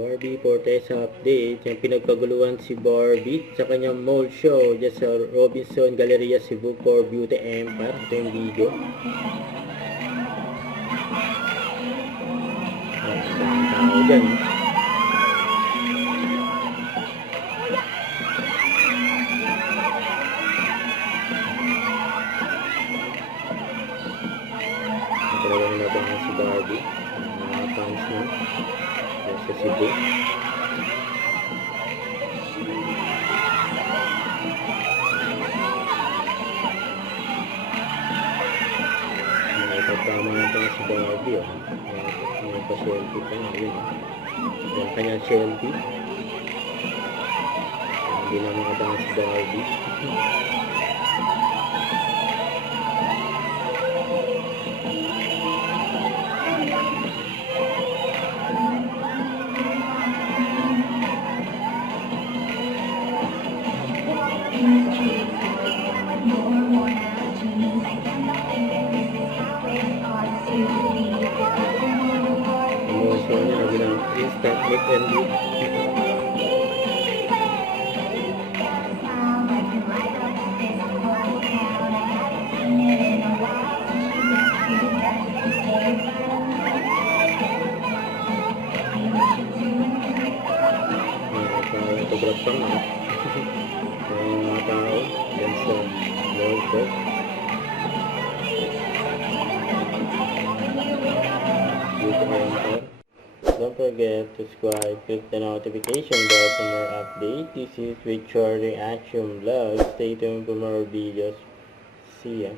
Barbie Fortesa update. Yung pinagkaguluhan si Barbie sa kanyang mall show dyan sa Robinson Galleria, Cebu for Beauty Empire. Ito yung video. Ang tao dyan. Talagang nabangan si Barbie. Mga fans niya. Sa Cebu. Ipagtama natin si Barbie. May pa-selfie pa nga yun. Yan kanyang selfie. Hindi na makabangan si Barbie. Emotion niya bilang instant meet and greet. Autograph pa nga. Yung mga tao yan sa mall ko. Don't forget to subscribe, click the notification bell for more updates. This is Richard Reaction Vlog. Stay tuned for more videos. See ya.